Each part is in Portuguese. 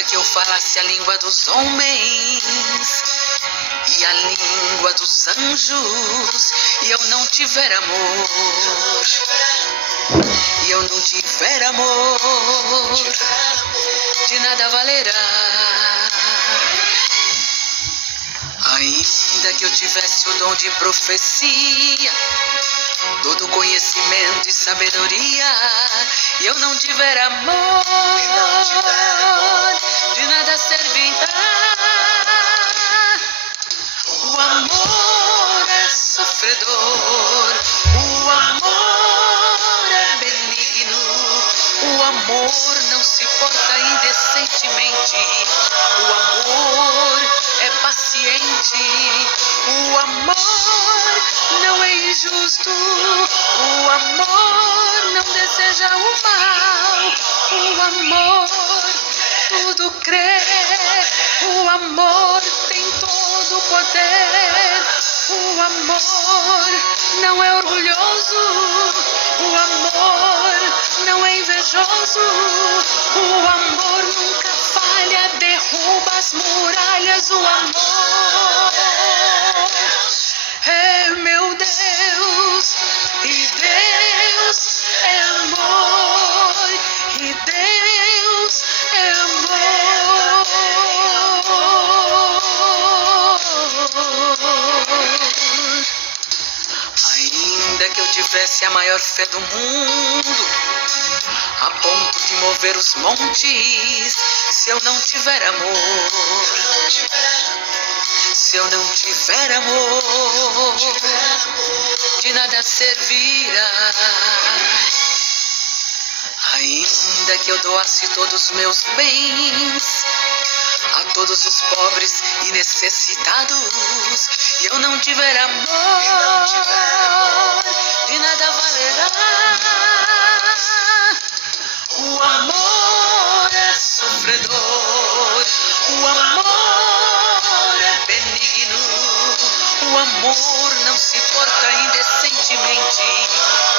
Ainda que eu falasse a língua dos homens e a língua dos anjos, e eu não tiver amor, e eu não tiver amor, de nada valerá. Ainda que eu tivesse o dom de profecia, todo conhecimento e sabedoria, e eu não tiver amor, de nada servirá. O amor é sofredor, o amor é benigno, o amor não se porta indecentemente, o amor é paciente, o amor não é injusto, o amor não deseja o mal, o amor tudo crê, o amor tem todo o poder, o amor não é orgulhoso, o amor não é invejoso, o amor nunca falha, derruba as muralhas, o amor é meu Deus, e Deus é amor, e Deus é amor. Ainda que eu tivesse a maior fé do mundo, a ponto de mover os montes, se eu não tiver amor, se eu não tiver amor, de nada servirá. Ainda que eu doasse todos os meus bens a todos os pobres e necessitados, e eu não tiver amor, de nada valerá. O amor é sofredor, o amor é benigno, o amor não se porta indecentemente,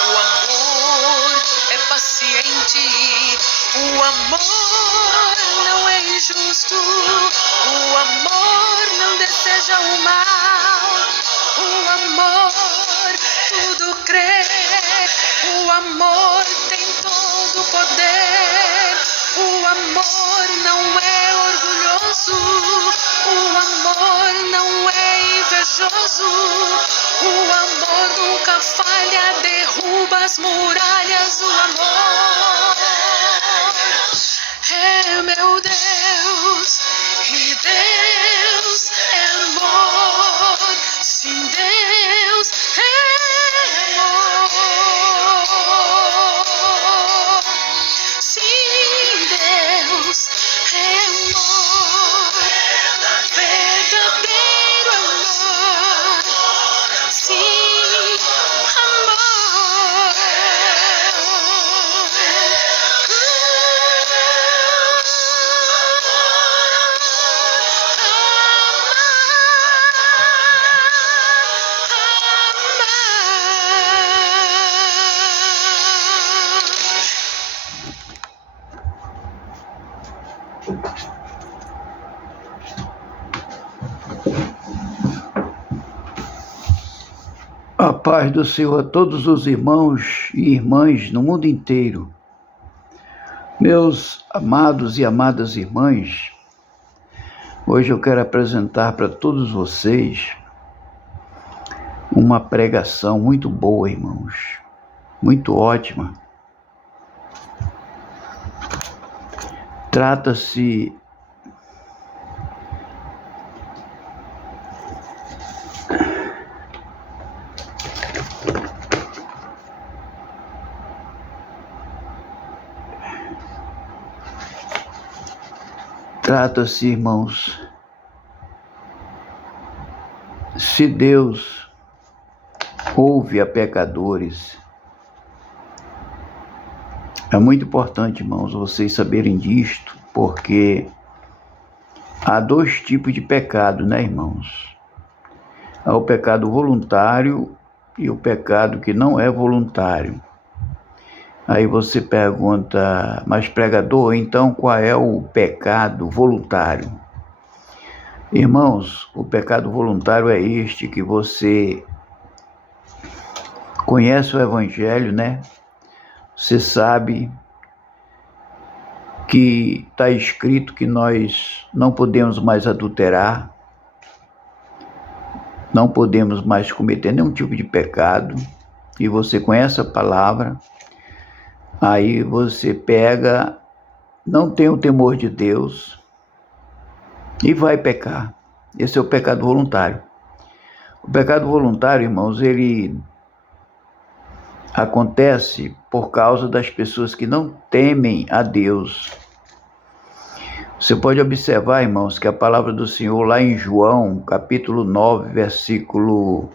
o amor é paciente, o amor não é injusto, o amor não deseja o mal, o amor tudo crê, o amor tem todo o poder, o amor não é orgulhoso, o amor não é invejoso, o amor nunca falha, derruba as muralhas, o amor é meu Deus, e Deus é amor, sim, Deus é amor, sim, Deus é amor, verdadeiro amor, sim, amor. A paz do Senhor a todos os irmãos e irmãs no mundo inteiro. Meus amados e amadas irmãs, hoje eu quero apresentar para todos vocês uma pregação muito boa, irmãos, muito ótima. Trata-se irmãos, se Deus ouve a pecadores. É muito importante, irmãos, vocês saberem disto, porque há dois tipos de pecado, né, irmãos? Há o pecado voluntário e o pecado que não é voluntário. Aí você pergunta, mas pregador, então qual é o pecado voluntário? Irmãos, o pecado voluntário é este, que você conhece o Evangelho, né? Você sabe que está escrito que nós não podemos mais adulterar, não podemos mais cometer nenhum tipo de pecado, e você conhece a palavra, aí você pega, não tem o temor de Deus e vai pecar. Esse é o pecado voluntário. O pecado voluntário, irmãos, ele acontece por causa das pessoas que não temem a Deus. Você pode observar, irmãos, que a palavra do Senhor lá em João, capítulo 9, versículo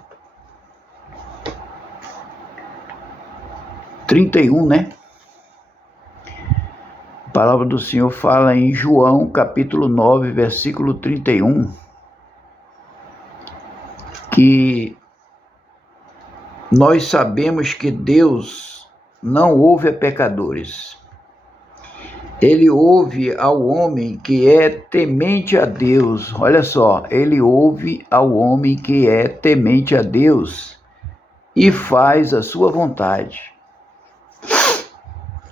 31, né? A palavra do Senhor fala em João, capítulo 9, versículo 31, que nós sabemos que Deus não ouve a pecadores. Ele ouve ao homem que é temente a Deus. Olha só, ele ouve ao homem que é temente a Deus e faz a sua vontade.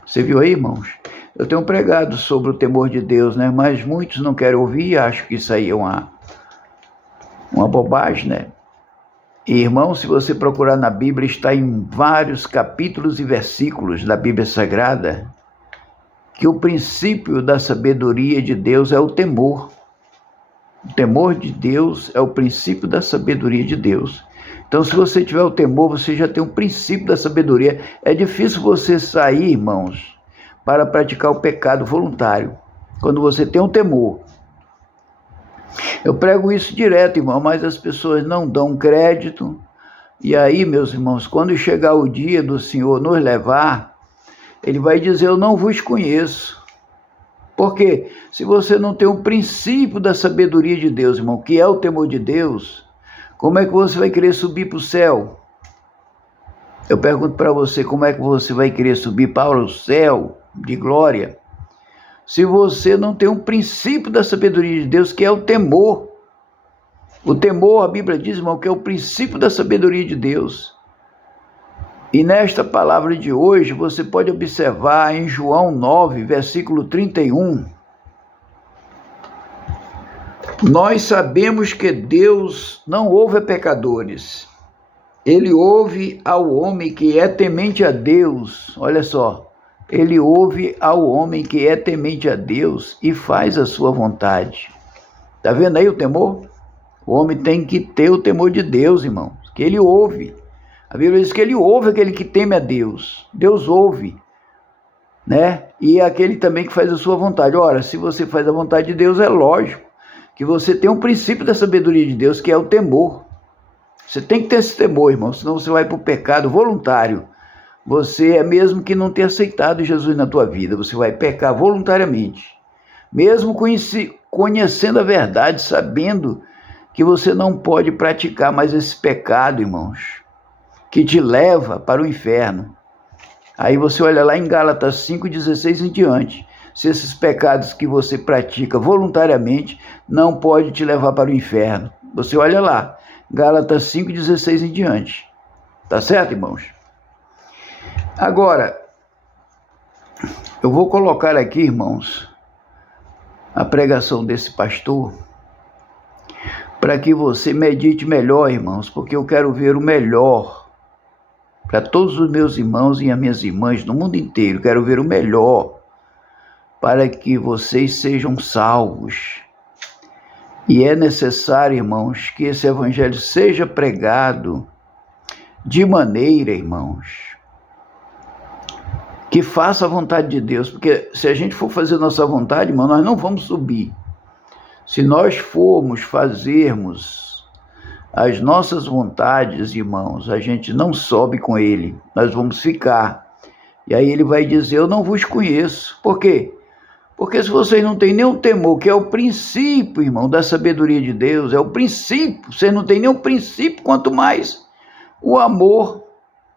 Você viu aí, irmãos? Eu tenho pregado sobre o temor de Deus, né? Mas muitos não querem ouvir, acham que isso aí é uma bobagem, né? E, irmão, se você procurar na Bíblia, está em vários capítulos e versículos da Bíblia Sagrada, que o princípio da sabedoria de Deus é o temor. O temor de Deus é o princípio da sabedoria de Deus. Então, se você tiver o temor, você já tem o princípio da sabedoria. É difícil você sair, irmãos, para praticar o pecado voluntário, quando você tem um temor. Eu prego isso direto, irmão, mas as pessoas não dão crédito. E aí, meus irmãos, quando chegar o dia do Senhor nos levar, Ele vai dizer, eu não vos conheço. Porque se você não tem o princípio da sabedoria de Deus, irmão, que é o temor de Deus, como é que você vai querer subir para o céu? Eu pergunto para você, como é que você vai querer subir para o céu de glória, se você não tem um princípio da sabedoria de Deus, que é o temor? O temor, a Bíblia diz, irmão, que é o princípio da sabedoria de Deus. E nesta palavra de hoje, você pode observar em João 9, versículo 31. Nós sabemos que Deus não ouve a pecadores. Ele ouve ao homem que é temente a Deus. Olha só. Ele ouve ao homem que é temente a Deus e faz a sua vontade. Está vendo aí o temor? O homem tem que ter o temor de Deus, irmãos, que ele ouve. A Bíblia diz que ele ouve aquele que teme a Deus. Deus ouve, né? E é aquele também que faz a sua vontade. Ora, se você faz a vontade de Deus, é lógico que você tem um princípio da sabedoria de Deus, que é o temor. Você tem que ter esse temor, irmão, senão você vai para o pecado voluntário. Você é mesmo que não ter aceitado Jesus na tua vida, você vai pecar voluntariamente. Mesmo conhecendo a verdade, sabendo que você não pode praticar mais esse pecado, irmãos, que te leva para o inferno. Aí você olha lá em Gálatas 5,16 em diante. Se esses pecados que você pratica voluntariamente não pode te levar para o inferno. Você olha lá, Gálatas 5,16 em diante. Tá certo, irmãos? Agora, eu vou colocar aqui, irmãos, a pregação desse pastor, para que você medite melhor, irmãos, porque eu quero ver o melhor para todos os meus irmãos e as minhas irmãs no mundo inteiro. Quero ver o melhor para que vocês sejam salvos. E é necessário, irmãos, que esse evangelho seja pregado de maneira, irmãos, que faça a vontade de Deus, porque se a gente for fazer nossa vontade, irmão, nós não vamos subir. Se nós formos fazermos as nossas vontades, irmãos, a gente não sobe com ele, nós vamos ficar. E aí ele vai dizer, eu não vos conheço. Por quê? Porque se vocês não têm nenhum temor, que é o princípio, irmão, da sabedoria de Deus, é o princípio, vocês não têm nenhum princípio, quanto mais o amor.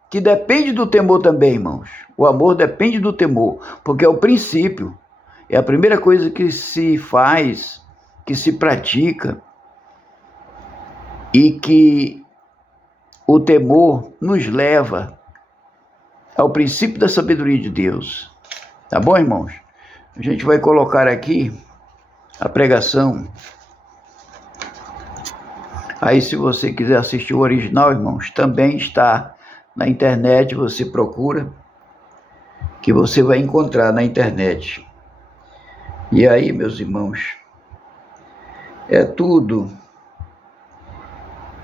que depende do temor também, irmãos. O amor depende do temor, porque é o princípio, é a primeira coisa que se faz, que se pratica, e que o temor nos leva ao princípio da sabedoria de Deus. Tá bom, irmãos? A gente vai colocar aqui a pregação. Aí, se você quiser assistir o original, irmãos, também está na internet, você procura, que você vai encontrar na internet. E aí, meus irmãos, é tudo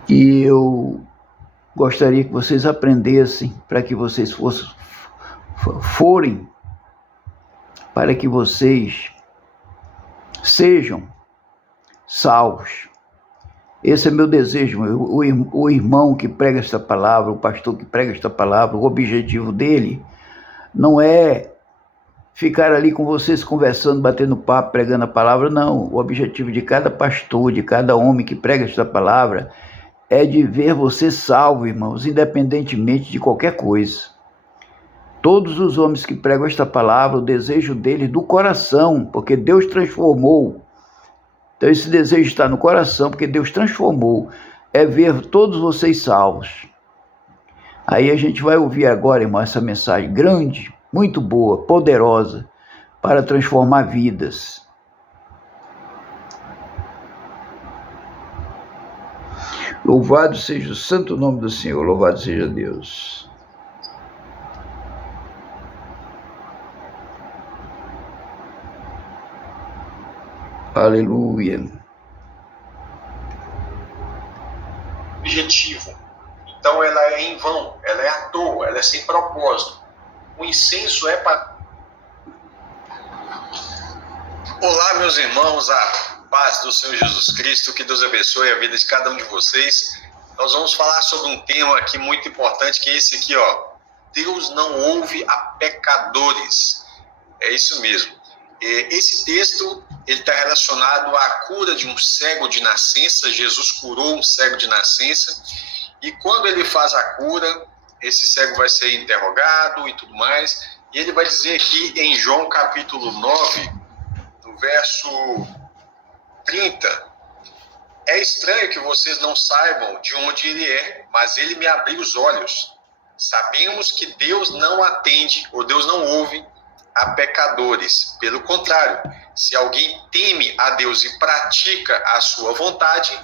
que eu gostaria que vocês aprendessem, para que vocês forem, para que vocês sejam salvos. Esse é meu desejo. O irmão que prega esta palavra, o pastor que prega esta palavra, o objetivo dele não é ficar ali com vocês conversando, batendo papo, pregando a palavra, não. O objetivo de cada pastor, de cada homem que prega esta palavra, é de ver você salvo, irmãos, independentemente de qualquer coisa. Todos os homens que pregam esta palavra, o desejo deles do coração, porque Deus transformou. Então esse desejo está no coração, porque Deus transformou, é ver todos vocês salvos. Aí a gente vai ouvir agora, irmão, essa mensagem grande, muito boa, poderosa, para transformar vidas. Louvado seja o santo nome do Senhor, louvado seja Deus. Aleluia. Objetivo. Então ela é em vão, ela é à toa, ela é sem propósito. O incenso é para... Olá, meus irmãos, a paz do Senhor Jesus Cristo, que Deus abençoe a vida de cada um de vocês. Nós vamos falar sobre um tema aqui muito importante, que é esse aqui, ó. Deus não ouve a pecadores. É isso mesmo. Esse texto, ele está relacionado à cura de um cego de nascença. Jesus curou um cego de nascença. E quando ele faz a cura, esse cego vai ser interrogado e tudo mais. E ele vai dizer aqui em João capítulo 9, no verso 30. É estranho que vocês não saibam de onde ele é, mas ele me abriu os olhos. Sabemos que Deus não atende, ou Deus não ouve a pecadores. Pelo contrário, se alguém teme a Deus e pratica a sua vontade,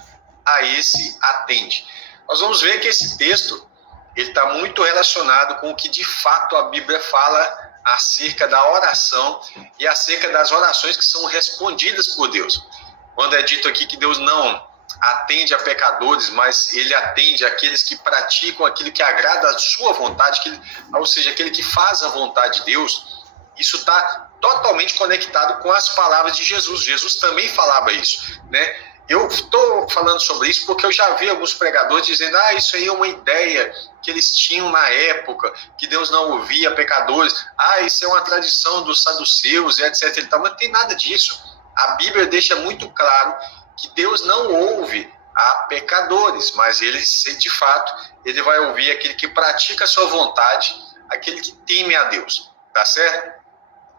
a esse atende. Nós vamos ver que esse texto ele está muito relacionado com o que de fato a Bíblia fala acerca da oração e acerca das orações que são respondidas por Deus. Quando é dito aqui que Deus não atende a pecadores, mas ele atende aqueles que praticam aquilo que agrada a sua vontade, ou seja, aquele que faz a vontade de Deus. Isso está totalmente conectado com as palavras de Jesus. Jesus também falava isso, né? Eu estou falando sobre isso porque eu já vi alguns pregadores dizendo isso aí é uma ideia que eles tinham na época, que Deus não ouvia pecadores. Isso é uma tradição dos saduceus e etc. Mas não tem nada disso. A Bíblia deixa muito claro que Deus não ouve a pecadores, mas ele, de fato, ele vai ouvir aquele que pratica a sua vontade, aquele que teme a Deus. Tá certo?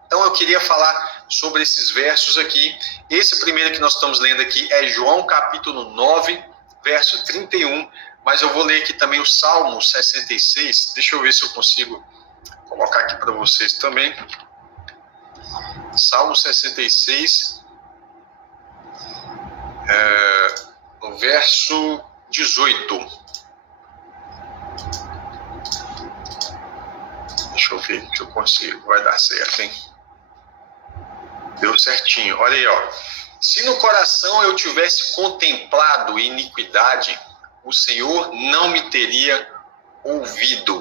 Então eu queria falar sobre esses versos aqui. Esse primeiro que nós estamos lendo aqui é João capítulo 9, verso 31, mas eu vou ler aqui também o Salmo 66. Deixa eu ver se eu consigo colocar aqui para vocês também. Salmo 66, no verso 18. Deixa eu ver se eu consigo, vai dar certo, hein? Deu certinho. Olha aí, ó. Se no coração eu tivesse contemplado iniquidade, o Senhor não me teria ouvido.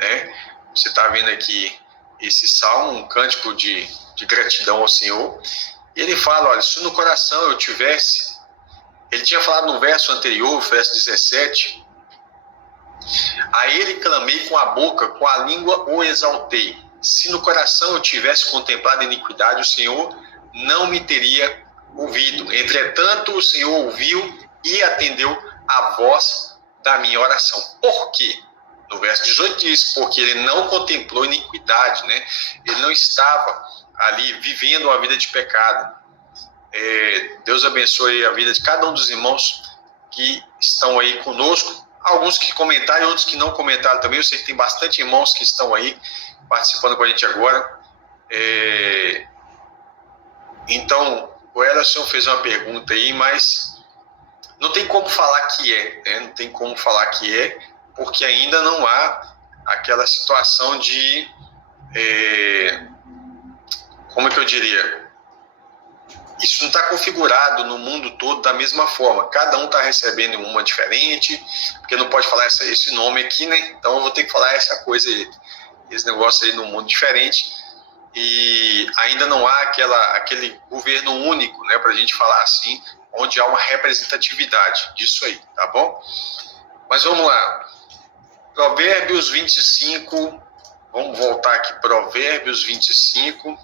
Né? Você está vendo aqui esse salmo, um cântico de gratidão ao Senhor. E ele fala, olha, se no coração eu tivesse... Ele tinha falado no verso anterior, verso 17... A ele clamei com a boca, com a língua o exaltei. Se no coração eu tivesse contemplado a iniquidade, o Senhor não me teria ouvido. Entretanto, o Senhor ouviu e atendeu a voz da minha oração. Por quê? No verso 18 diz, porque ele não contemplou iniquidade, né? Ele não estava ali vivendo uma vida de pecado. Deus abençoe a vida de cada um dos irmãos que estão aí conosco. Alguns que comentaram e outros que não comentaram também. Eu sei que tem bastante irmãos que estão aí participando com a gente agora. Então, o Ellison fez uma pergunta aí, mas não tem como falar que é, né? Não tem como falar que é, porque ainda não há aquela situação de, como é que eu diria? Isso não está configurado no mundo todo da mesma forma. Cada um está recebendo uma diferente, porque não pode falar esse nome aqui, né? Então eu vou ter que falar essa coisa aí, esse negócio aí no mundo diferente. E ainda não há aquele governo único, né, para a gente falar assim, onde há uma representatividade disso aí, tá bom? Mas vamos lá. Provérbios 25, vamos voltar aqui, Provérbios 25,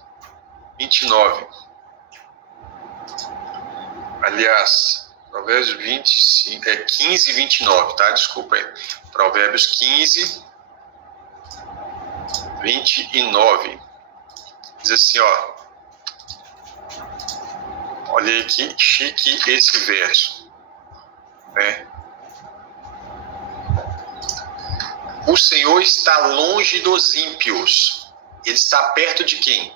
29. Aliás, Provérbios 25, 15 e 29, tá? Desculpa aí. Provérbios 15, 29. Diz assim, ó. Olha aí que chique esse verso, né? O Senhor está longe dos ímpios. Ele está perto de quem?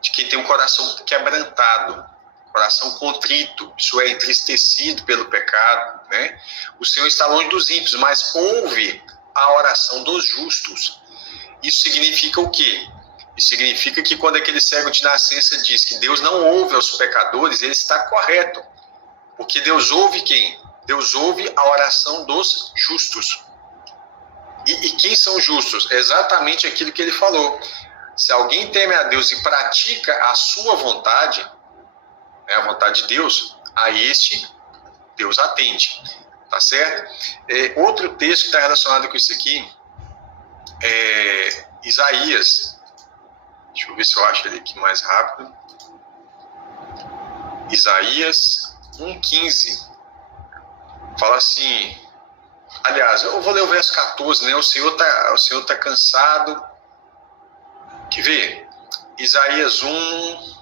De quem tem um coração quebrantado, coração contrito, isso é, entristecido pelo pecado, né? O Senhor está longe dos ímpios, mas ouve a oração dos justos. Isso significa o quê? Isso significa que quando aquele cego de nascença diz que Deus não ouve aos pecadores, ele está correto. Porque Deus ouve quem? Deus ouve a oração dos justos. E quem são justos? Exatamente aquilo que ele falou. Se alguém teme a Deus e pratica a sua vontade, né, a vontade de Deus, a este Deus atende. Tá certo? Outro texto que está relacionado com isso aqui é Isaías. Deixa eu ver se eu acho ele aqui mais rápido. Isaías 1,15. Fala assim... Aliás, eu vou ler o verso 14, né? O Senhor tá cansado. Quer ver? Isaías 1...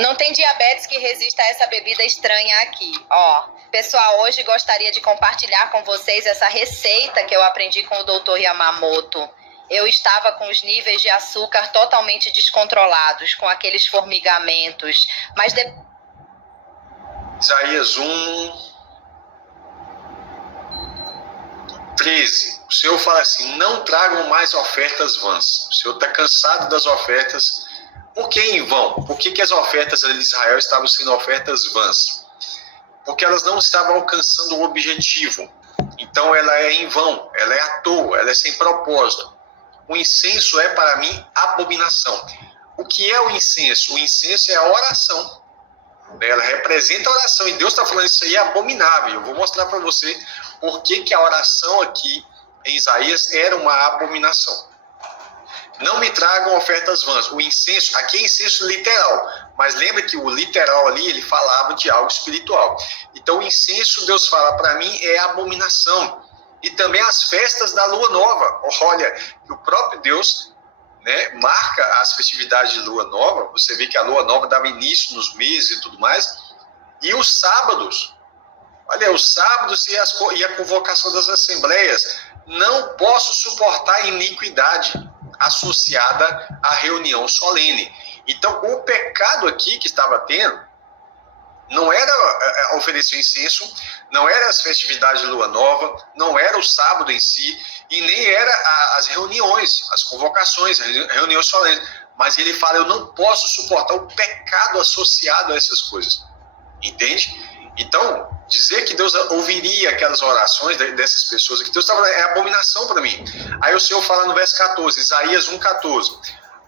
Não tem diabetes que resista a essa bebida estranha aqui. Ó, pessoal, hoje gostaria de compartilhar com vocês essa receita que eu aprendi com o Dr. Yamamoto. Eu estava com os níveis de açúcar totalmente descontrolados, com aqueles formigamentos, mas... Isaías 1, 13. O Senhor fala assim, não tragam mais ofertas vãs. O Senhor está cansado das ofertas. Por que em vão? Por que as ofertas de Israel estavam sendo ofertas vãs? Porque elas não estavam alcançando o objetivo. Então ela é em vão, ela é à toa, ela é sem propósito. O incenso é para mim abominação. O que é o incenso? O incenso é a oração. Ela representa a oração. E Deus está falando isso aí é abominável. Eu vou mostrar para você por que a oração aqui em Isaías era uma abominação. Não me tragam ofertas vãs. O incenso, aqui é incenso literal. Mas lembra que o literal ali, ele falava de algo espiritual. Então o incenso, Deus fala para mim, é abominação. E também as festas da lua nova. Olha, o próprio Deus, né, marca as festividades de lua nova. Você vê que a lua nova dava início nos meses e tudo mais. E os sábados. Olha, os sábados e a convocação das assembleias. Não posso suportar iniquidade associada à reunião solene. Então, o pecado aqui que estava tendo não era oferecer incenso, não era as festividades de lua nova, não era o sábado em si, e nem era as reuniões, as convocações, reuniões solenes. Mas ele fala, eu não posso suportar o pecado associado a essas coisas. Entende? Então, dizer que Deus ouviria aquelas orações dessas pessoas, que Deus estava falando, é abominação para mim. Aí o Senhor fala no verso 14, Isaías 1,14.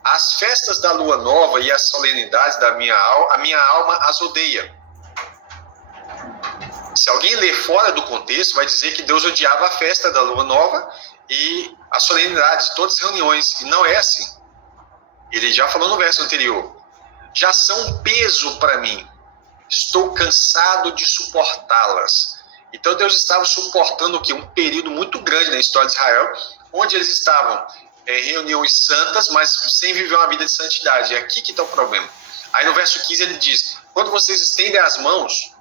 As festas da lua nova e as solenidades da a minha alma as odeia. Se alguém ler fora do contexto, vai dizer que Deus odiava a festa da lua nova e as solenidades, todas as reuniões. E não é assim. Ele já falou no verso anterior. Já são um peso para mim. Estou cansado de suportá-las. Então Deus estava suportando o quê? Um período muito grande na história de Israel, onde eles estavam em reuniões santas, mas sem viver uma vida de santidade. É aqui que está o problema. Aí no verso 15 ele diz, quando vocês estendem as mãos,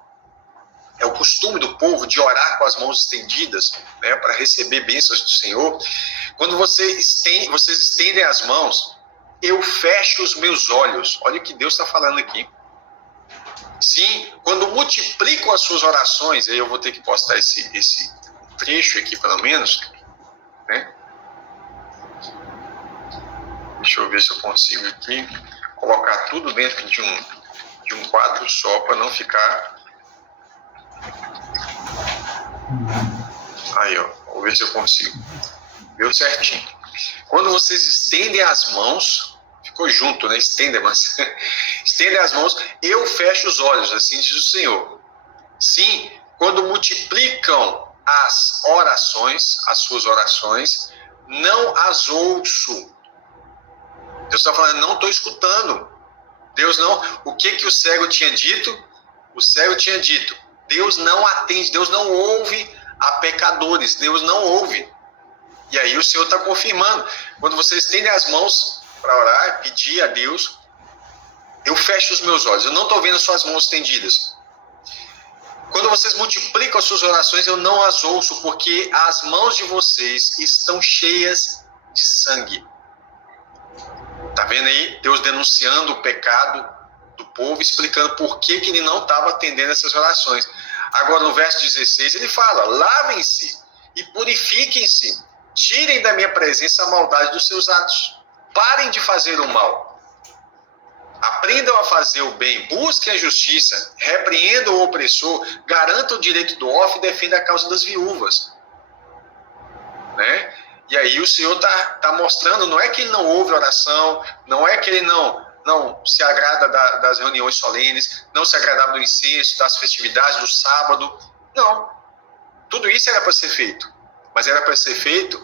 é o costume do povo de orar com as mãos estendidas, né, para receber bênçãos do Senhor. Quando vocês estendem as mãos, eu fecho os meus olhos. Olha o que Deus está falando aqui. Sim, quando multiplicam as suas orações, aí eu vou ter que postar esse trecho aqui, pelo menos, né? Deixa eu ver se eu consigo aqui colocar tudo dentro de um quadro só, para não ficar... Aí, ó, vou ver se eu consigo. Deu certinho. Quando vocês estendem as mãos, ficou junto, né? Estendem, mas estendem as mãos, eu fecho os olhos, assim diz o Senhor. Sim, quando multiplicam as orações, as suas orações, não as ouço. Deus está falando, não estou escutando. Deus não... O que o cego tinha dito? O cego tinha dito, Deus não atende, Deus não ouve a pecadores, Deus não ouve. E aí o Senhor está confirmando. Quando vocês estendem as mãos para orar, pedir a Deus, eu fecho os meus olhos, eu não estou vendo suas mãos estendidas. Quando vocês multiplicam as suas orações, eu não as ouço, porque as mãos de vocês estão cheias de sangue. Está vendo aí? Deus denunciando o pecado do povo, explicando por que ele não estava atendendo essas orações. Agora, no verso 16, ele fala, lavem-se e purifiquem-se, tirem da minha presença a maldade dos seus atos. Parem de fazer o mal. Aprendam a fazer o bem, busquem a justiça, repreendam o opressor, garantam o direito do órfão e defendam a causa das viúvas. Né? E aí o Senhor está mostrando, não é que ele não ouve oração, não é que ele não se agrada das reuniões solenes, não se agradava do incenso, das festividades, do sábado. Não. Tudo isso era para ser feito. Mas era para ser feito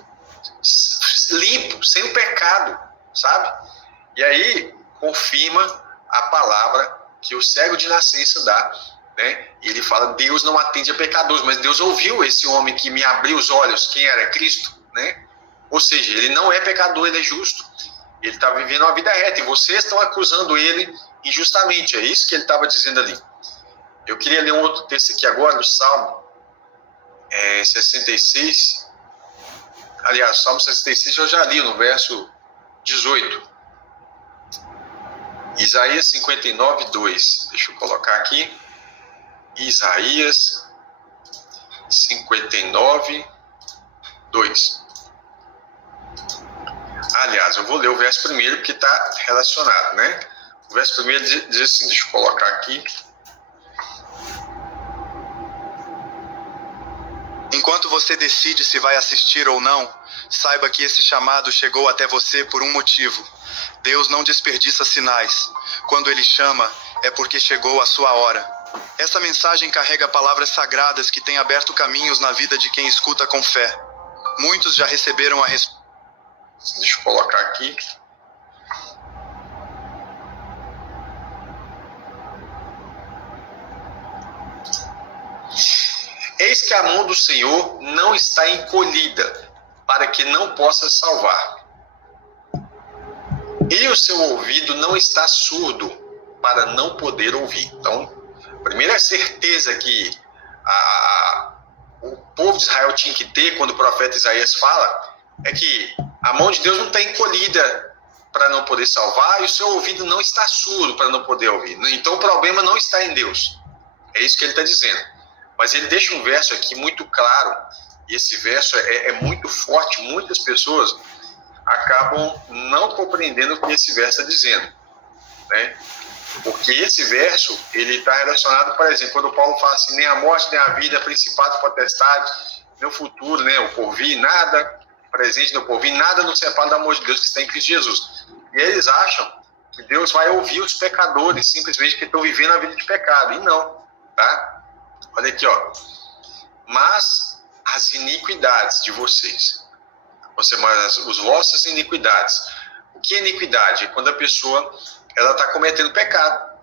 limpo, sem o pecado, sabe? E aí confirma a palavra que o cego de nascença dá, né? E ele fala, Deus não atende a pecadores, mas Deus ouviu esse homem que me abriu os olhos, quem era? Cristo, né? Ou seja, ele não é pecador, ele é justo. Ele está vivendo uma vida reta e vocês estão acusando ele injustamente. É isso que ele estava dizendo ali. Eu queria ler um outro texto aqui agora, do Salmo 66. Aliás, Salmo 66 eu já li no verso 18. Isaías 59, 2. Deixa eu colocar aqui. Isaías 59, 2. Aliás, eu vou ler o verso primeiro porque está relacionado, né? O verso primeiro diz assim, deixa eu colocar aqui. Enquanto você decide se vai assistir ou não, saiba que esse chamado chegou até você por um motivo. Deus não desperdiça sinais. Quando Ele chama, é porque chegou a sua hora. Essa mensagem carrega palavras sagradas que têm aberto caminhos na vida de quem escuta com fé. Muitos já receberam a resposta. Deixa eu colocar aqui. Eis que a mão do Senhor não está encolhida, para que não possa salvar. E o seu ouvido não está surdo, para não poder ouvir. Então, a primeira certeza que o povo de Israel tinha que ter, quando o profeta Isaías fala, é que a mão de Deus não está encolhida para não poder salvar e o seu ouvido não está surdo para não poder ouvir. Então o problema não está em Deus. É isso que ele está dizendo. Mas ele deixa um verso aqui muito claro, e esse verso é muito forte. Muitas pessoas acabam não compreendendo o que esse verso está dizendo, né? Porque esse verso ele está relacionado, por exemplo, quando Paulo fala assim, nem a morte, nem a vida, principado, potestade, nem o futuro, né, o porvir, nada presente no porvir, nada nos separa do amor de Deus que está em Cristo Jesus. E eles acham que Deus vai ouvir os pecadores, simplesmente que estão vivendo a vida de pecado. E não, tá? Olha aqui, ó. Mas as iniquidades de vocês, mas as vossas iniquidades. O que é iniquidade? É quando a pessoa ela está cometendo pecado.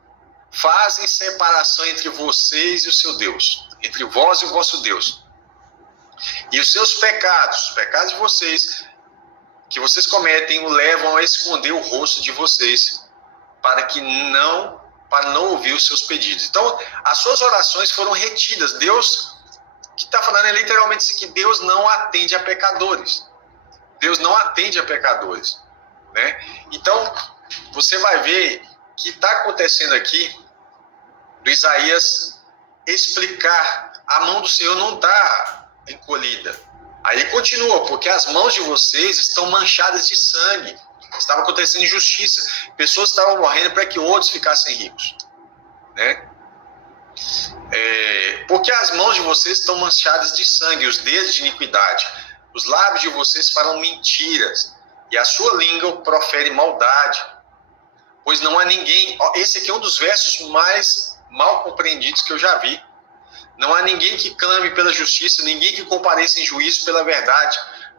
fazem separação entre vocês e o seu Deus, entre vós e o vosso Deus. E os seus pecados, os pecados de vocês, que vocês cometem, o levam a esconder o rosto de vocês, para não ouvir os seus pedidos. Então, as suas orações foram retidas. Deus, que está falando é literalmente isso, que Deus não atende a pecadores. Deus não atende a pecadores, né? Então, você vai ver que está acontecendo aqui, do Isaías explicar, a mão do Senhor não está encolhida. Aí continua, porque as mãos de vocês estão manchadas de sangue. Estava acontecendo injustiça. Pessoas estavam morrendo para que outros ficassem ricos, né? Porque as mãos de vocês estão manchadas de sangue, os dedos de iniquidade. Os lábios de vocês falam mentiras, e a sua língua profere maldade. Pois não há ninguém... Esse aqui é um dos versos mais mal compreendidos que eu já vi. Não há ninguém que clame pela justiça, ninguém que compareça em juízo pela verdade.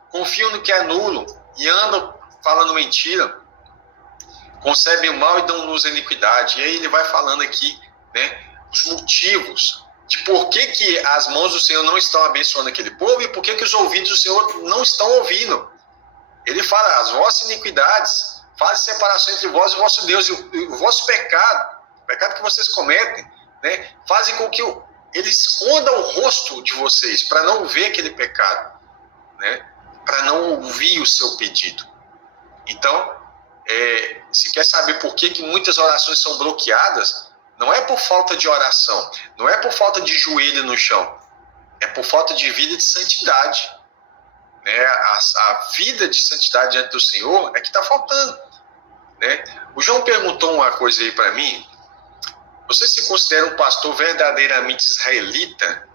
Confiam no que é nulo e andam falando mentira. Concebem o mal e dão luz à iniquidade. E aí ele vai falando aqui, né, os motivos de por que as mãos do Senhor não estão abençoando aquele povo e por que os ouvidos do Senhor não estão ouvindo. Ele fala, as vossas iniquidades fazem separação entre vós e o vosso Deus, e o vosso pecado, o pecado que vocês cometem, né, fazem com que ele esconda o rosto de vocês, para não ver aquele pecado, né, para não ouvir o seu pedido. Então, se quer saber por que muitas orações são bloqueadas, não é por falta de oração, não é por falta de joelho no chão, é por falta de vida de santidade, né? A vida de santidade diante do Senhor é que está faltando, né? O João perguntou uma coisa aí para mim: você se considera um pastor verdadeiramente israelita?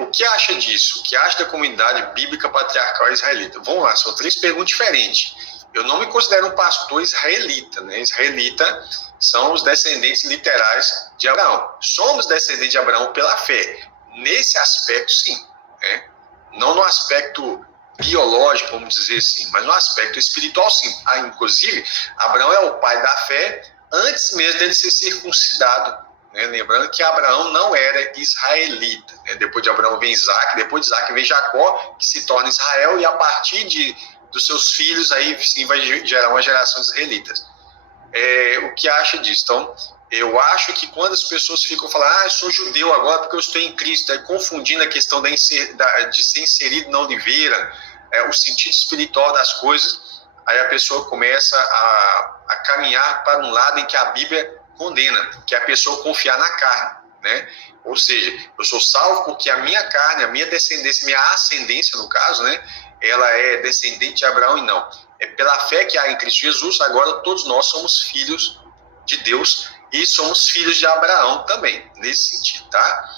O que acha disso? O que acha da comunidade bíblica patriarcal israelita? Vamos lá, são 3 perguntas diferentes. Eu não me considero um pastor israelita, né? Israelita são os descendentes literais de Abraão. Somos descendentes de Abraão pela fé. Nesse aspecto, sim, né? Não no aspecto biológico, vamos dizer assim, mas no aspecto espiritual, sim. Inclusive, Abraão é o pai da fé antes mesmo dele ser circuncidado, né? Lembrando que Abraão não era israelita, né? Depois de Abraão vem Isaac, depois de Isaac vem Jacó, que se torna Israel, e a partir dos seus filhos, aí sim vai gerar uma geração de israelitas. O que acha disso? Então, eu acho que quando as pessoas ficam falando, eu sou judeu agora porque eu estou em Cristo, aí confundindo a questão de ser inserido na oliveira, o sentido espiritual das coisas, aí a pessoa começa a caminhar para um lado em que a Bíblia condena, que é a pessoa confiar na carne, né? Ou seja, eu sou salvo porque a minha carne, a minha descendência, minha ascendência no caso, né, ela é descendente de Abraão, e não. É pela fé que há em Cristo Jesus, agora todos nós somos filhos de Deus e somos filhos de Abraão também, nesse sentido, tá?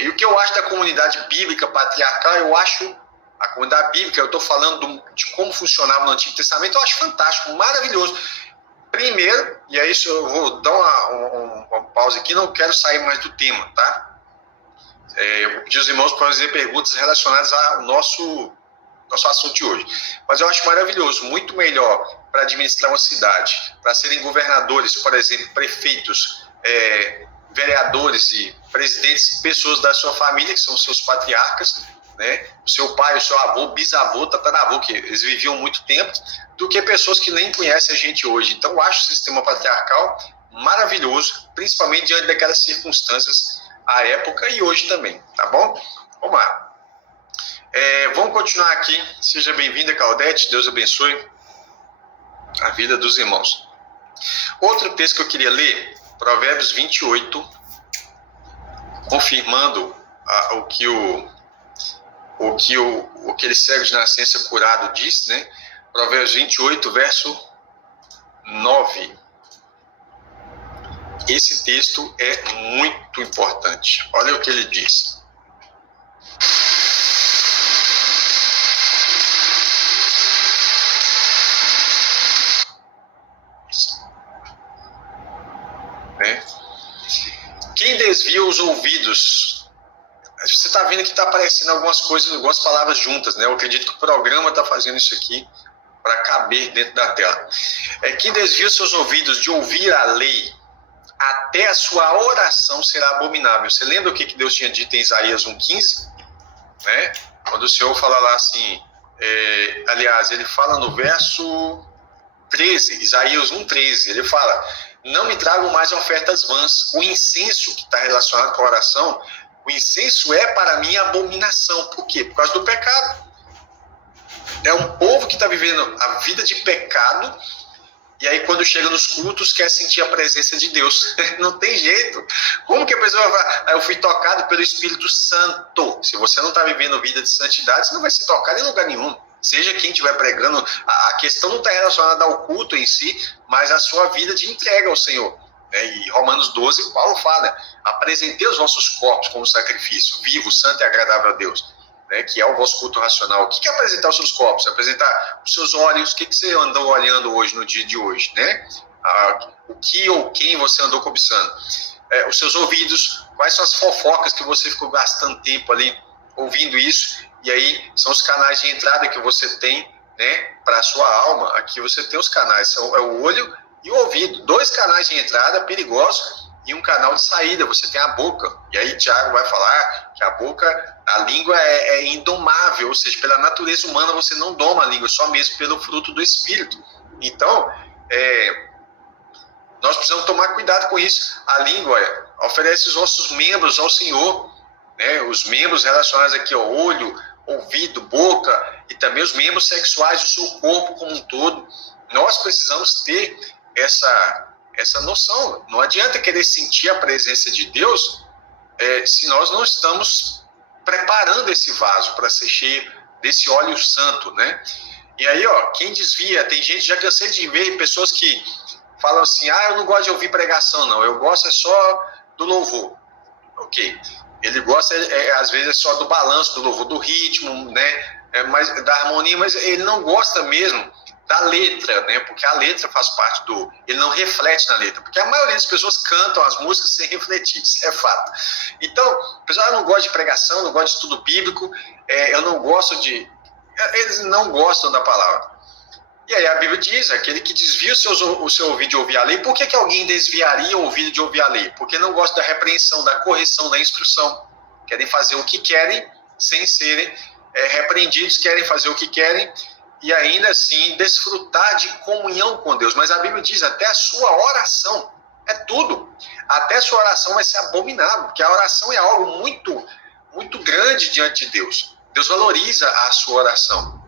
E o que eu acho da comunidade bíblica patriarcal, eu acho, a comunidade bíblica, eu estou falando de como funcionava no Antigo Testamento, eu acho fantástico, maravilhoso. Primeiro, e é isso, eu vou dar uma pausa aqui, não quero sair mais do tema, tá? Eu vou pedir aos irmãos para fazer perguntas relacionadas ao nosso assunto de hoje. Mas eu acho maravilhoso, muito melhor para administrar uma cidade, para serem governadores, por exemplo, prefeitos, vereadores e presidentes, pessoas da sua família, que são os seus patriarcas, né? O seu pai, o seu avô, bisavô, tataravô, que eles viviam muito tempo, do que pessoas que nem conhecem a gente hoje. Então eu acho o sistema patriarcal maravilhoso, principalmente diante daquelas circunstâncias à época e hoje também, tá bom? Vamos lá. Vamos continuar aqui. Seja bem-vinda, Claudete. Deus abençoe a vida dos irmãos. Outro texto que eu queria ler, Provérbios 28, confirmando o que aquele cego de nascença curado diz, né? Provérbios 28, verso 9. Esse texto é muito importante. Olha o que ele diz. Quem desvia os ouvidos, você está vendo que está aparecendo algumas coisas, algumas palavras juntas, né? Eu acredito que o programa está fazendo isso aqui para caber dentro da tela. Quem desvia os seus ouvidos de ouvir a lei, a até a sua oração será abominável. Você lembra o que Deus tinha dito em Isaías 1,15? Né? Quando o Senhor fala lá assim, aliás, ele fala no verso 13, Isaías 1,13, ele fala: não me tragam mais ofertas vãs. O incenso que está relacionado com a oração, o incenso é para mim abominação. Por quê? Por causa do pecado. É um povo que está vivendo a vida de pecado, e aí quando chega nos cultos quer sentir a presença de Deus. Não tem jeito. Como que a pessoa vai falar, eu fui tocado pelo Espírito Santo? Se você não está vivendo vida de santidade, você não vai ser tocado em lugar nenhum. Seja quem estiver pregando, a questão não está relacionada ao culto em si, mas à sua vida de entrega ao Senhor. E Romanos 12, Paulo fala: apresentei os vossos corpos como sacrifício vivo, santo e agradável a Deus. Que é o vosso culto racional. O que é apresentar os seus corpos? Apresentar os seus olhos. O que você andou olhando hoje, no dia de hoje? O que ou quem você andou cobiçando? Os seus ouvidos. Quais são as fofocas que você ficou gastando tempo ali ouvindo isso? E aí são os canais de entrada que você tem, para a sua alma. Aqui você tem os canais. É o olho e o ouvido. 2 canais de entrada perigosos e um canal de saída. Você tem a boca. E aí Tiago vai falar que a boca, a língua é indomável, ou seja, pela natureza humana você não doma a língua, só mesmo pelo fruto do Espírito. Então, nós precisamos tomar cuidado com isso. A língua oferece os nossos membros ao Senhor, os membros relacionados aqui ao olho, ouvido, boca, e também os membros sexuais do seu corpo como um todo. Nós precisamos ter essa noção. Não adianta querer sentir a presença de Deus se nós não estamos preparando esse vaso para ser cheio desse óleo santo, E aí, quem desvia, tem gente, já cansei de ver pessoas que falam assim: eu não gosto de ouvir pregação, não, eu gosto só do louvor. Ok, ele gosta, às vezes, só do balanço do louvor, do ritmo, mas, da harmonia, mas ele não gosta mesmo da letra, porque a letra faz parte ele não reflete na letra, porque a maioria das pessoas cantam as músicas sem refletir, isso é fato. Então, o pessoal não gosta de pregação, não gosta de estudo bíblico, eu não gosto eles não gostam da palavra. E aí a Bíblia diz: aquele que desvia o seu ouvido de ouvir a lei. Por que alguém desviaria o ouvido de ouvir a lei? Porque não gosta da repreensão, da correção, da instrução. Querem fazer o que querem sem serem repreendidos, querem fazer o que querem e ainda assim desfrutar de comunhão com Deus. Mas a Bíblia diz: até a sua oração, é tudo. Até a sua oração vai ser abominável, porque a oração é algo muito, muito grande diante de Deus. Deus valoriza a sua oração.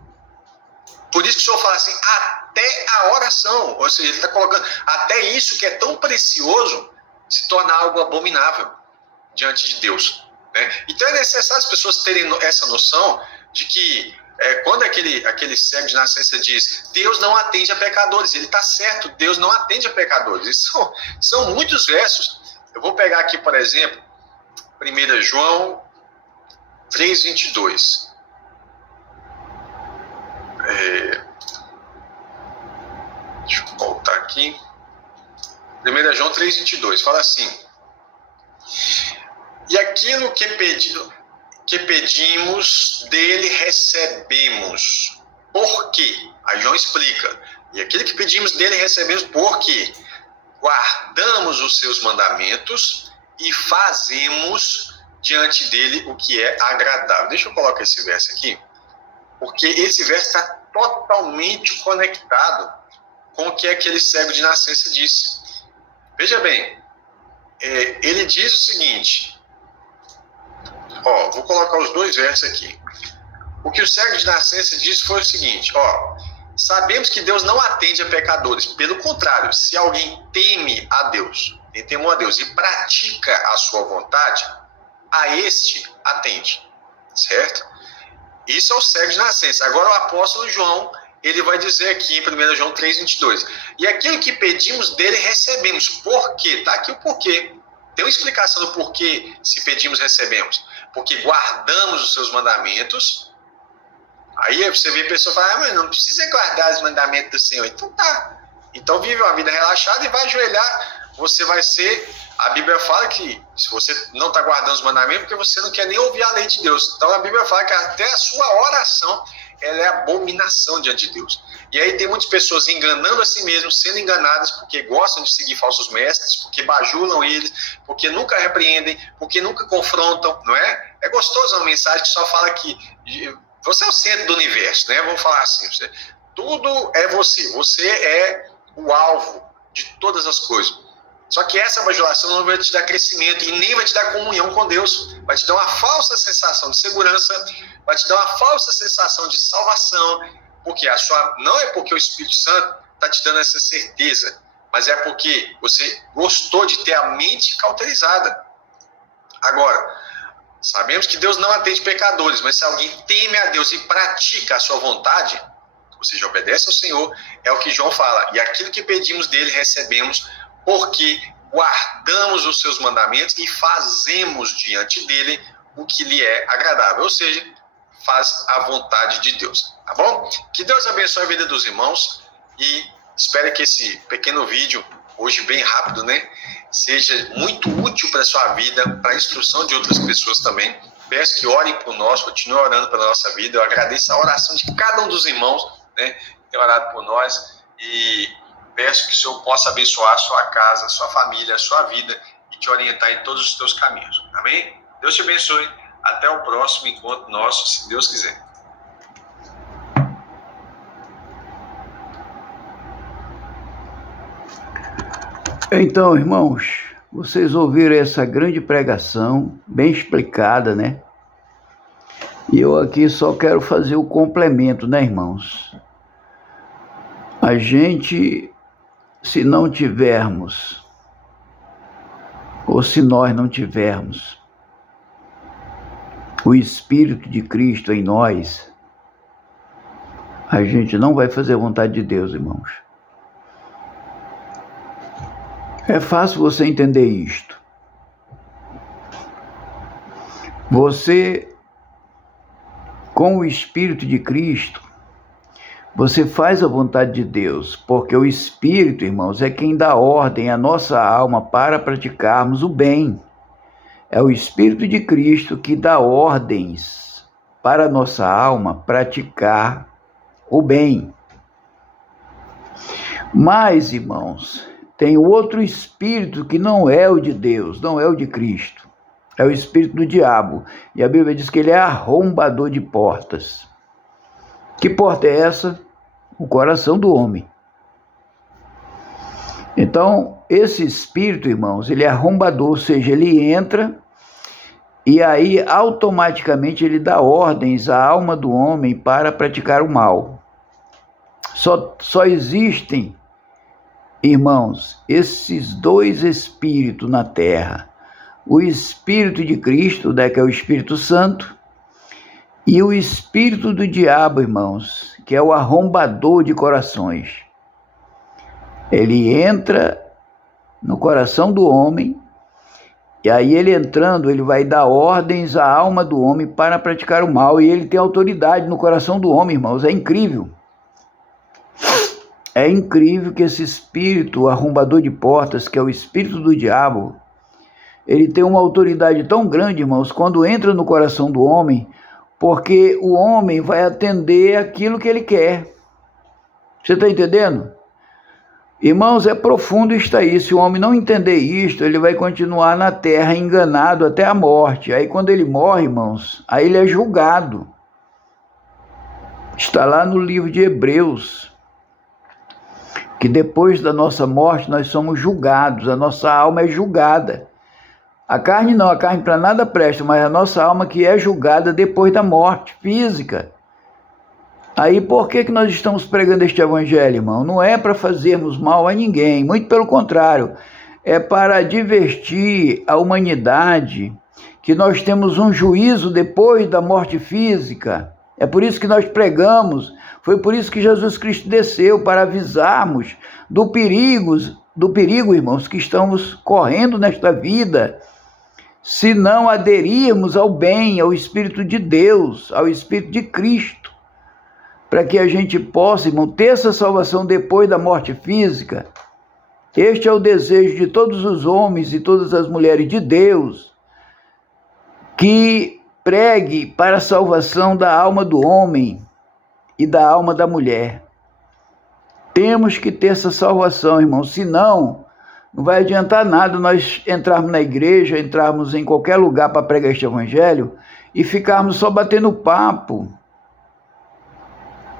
Por isso que o Senhor fala assim: até a oração. Ou seja, ele está colocando até isso que é tão precioso se torna algo abominável diante de Deus. Então é necessário as pessoas terem essa noção de que quando aquele cego de nascença diz: Deus não atende a pecadores, ele está certo, Deus não atende a pecadores. São muitos versos. Eu vou pegar aqui, por exemplo, 1 João 3,22. Deixa eu voltar aqui. 1 João 3,22 fala assim: e aquilo que pedimos dele recebemos. Por quê? Aí João explica: e aquilo que pedimos dele recebemos porque guardamos os seus mandamentos e fazemos diante dele o que é agradável. Deixa eu colocar esse verso aqui, porque esse verso está totalmente conectado com o que aquele cego de nascença disse. Veja bem, ele diz o seguinte, vou colocar os 2 versos aqui. O que o cego de nascença disse foi o seguinte: sabemos que Deus não atende a pecadores, pelo contrário, se alguém teme a Deus, tem temor a Deus e pratica a sua vontade, a este atende, certo? Isso é o cego de nascença. Agora o apóstolo João, ele vai dizer aqui em 1 João 3,22, e aquilo que pedimos dele recebemos. Por quê? Está aqui o porquê. Tem uma explicação do porquê se pedimos recebemos. Porque guardamos os seus mandamentos. Aí você vê a pessoa falar: mas não precisa guardar os mandamentos do Senhor. Então tá. Então vive uma vida relaxada e vai ajoelhar. Você vai ser... A Bíblia fala que se você não está guardando os mandamentos, porque você não quer nem ouvir a lei de Deus. Então a Bíblia fala que até a sua oração ela é abominação diante de Deus. E aí tem muitas pessoas enganando a si mesmas, sendo enganadas porque gostam de seguir falsos mestres, porque bajulam eles, porque nunca repreendem, porque nunca confrontam, não é? É gostoso uma mensagem que só fala que você é o centro do universo, né? Vamos falar assim, tudo é você é o alvo de todas as coisas. Só que essa bajulação não vai te dar crescimento e nem vai te dar comunhão com Deus. Vai te dar uma falsa sensação de segurança, vai te dar uma falsa sensação de salvação, porque não é porque o Espírito Santo está te dando essa certeza, mas é porque você gostou de ter a mente cauterizada. Agora, sabemos que Deus não atende pecadores, mas se alguém teme a Deus e pratica a sua vontade, ou seja, obedece ao Senhor, é o que João fala. E aquilo que pedimos dele, recebemos, porque guardamos os seus mandamentos e fazemos diante dele o que lhe é agradável. Ou seja, faz a vontade de Deus. Tá bom? Que Deus abençoe a vida dos irmãos e espero que esse pequeno vídeo, hoje bem rápido, né, seja muito útil para a sua vida, para a instrução de outras pessoas também. Peço que orem por nós, continuem orando pela nossa vida. Eu agradeço a oração de cada um dos irmãos, né, que tem orado por nós, e peço que o Senhor possa abençoar a sua casa, a sua família, a sua vida e te orientar em todos os teus caminhos. Amém? Deus te abençoe. Até o próximo encontro nosso, se Deus quiser. Então, irmãos, vocês ouviram essa grande pregação, bem explicada, né? E eu aqui só quero fazer o complemento, né, irmãos? A gente, se não tivermos, ou se nós não tivermos o Espírito de Cristo em nós, a gente não vai fazer a vontade de Deus, irmãos. É fácil você entender isto. Você, com o Espírito de Cristo, você faz a vontade de Deus, porque o Espírito, irmãos, é quem dá ordem à nossa alma para praticarmos o bem. É o Espírito de Cristo que dá ordens para a nossa alma praticar o bem. Mas, irmãos, tem outro espírito que não é o de Deus, não é o de Cristo. É o espírito do diabo. E a Bíblia diz que ele é arrombador de portas. Que porta é essa? O coração do homem. Então, esse espírito, irmãos, ele é arrombador, ou seja, ele entra e aí automaticamente ele dá ordens à alma do homem para praticar o mal. Só existem, irmãos, esses dois espíritos na terra. O Espírito de Cristo, né, que é o Espírito Santo, e o espírito do diabo, irmãos, que é o arrombador de corações. Ele entra no coração do homem, e aí ele entrando, ele vai dar ordens à alma do homem para praticar o mal, e ele tem autoridade no coração do homem, irmãos. É incrível. É incrível que esse espírito arrombador de portas, que é o espírito do diabo, ele tem uma autoridade tão grande, irmãos, quando entra no coração do homem, porque o homem vai atender aquilo que ele quer. Você está entendendo? Irmãos, é profundo isto aí. Se o homem não entender isto, ele vai continuar na terra enganado até a morte. Aí quando ele morre, irmãos, aí ele é julgado. Está lá no livro de Hebreus, que depois da nossa morte nós somos julgados, a nossa alma é julgada. A carne não, a carne para nada presta, mas a nossa alma que é julgada depois da morte física. Aí por que nós estamos pregando este evangelho, irmão? Não é para fazermos mal a ninguém, muito pelo contrário. É para divertir a humanidade que nós temos um juízo depois da morte física. É por isso que nós pregamos, foi por isso que Jesus Cristo desceu, para avisarmos do perigo, irmãos, que estamos correndo nesta vida, se não aderirmos ao bem, ao Espírito de Deus, ao Espírito de Cristo, para que a gente possa, irmão, ter essa salvação depois da morte física. Este é o desejo de todos os homens e todas as mulheres de Deus, que pregue para a salvação da alma do homem, e da alma da mulher. Temos que ter essa salvação, irmão, senão não vai adiantar nada nós entrarmos na igreja, entrarmos em qualquer lugar para pregar este evangelho e ficarmos só batendo papo.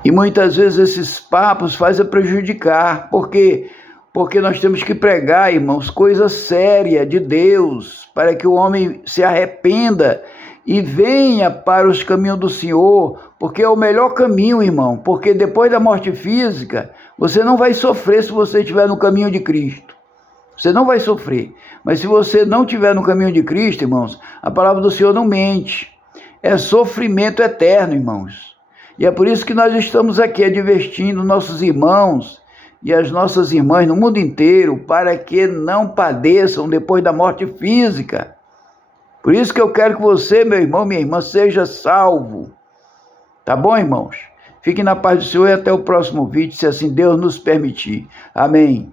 E muitas vezes esses papos fazem prejudicar, porque nós temos que pregar, irmãos, coisa séria de Deus, para que o homem se arrependa e venha para os caminhos do Senhor, porque é o melhor caminho, irmão, porque depois da morte física, você não vai sofrer se você estiver no caminho de Cristo. Você não vai sofrer. Mas se você não estiver no caminho de Cristo, irmãos, a palavra do Senhor não mente. É sofrimento eterno, irmãos. E é por isso que nós estamos aqui advertindo nossos irmãos e as nossas irmãs no mundo inteiro para que não padeçam depois da morte física. Por isso que eu quero que você, meu irmão, minha irmã, seja salvo. Tá bom, irmãos? Fiquem na paz do Senhor e até o próximo vídeo, se assim Deus nos permitir. Amém.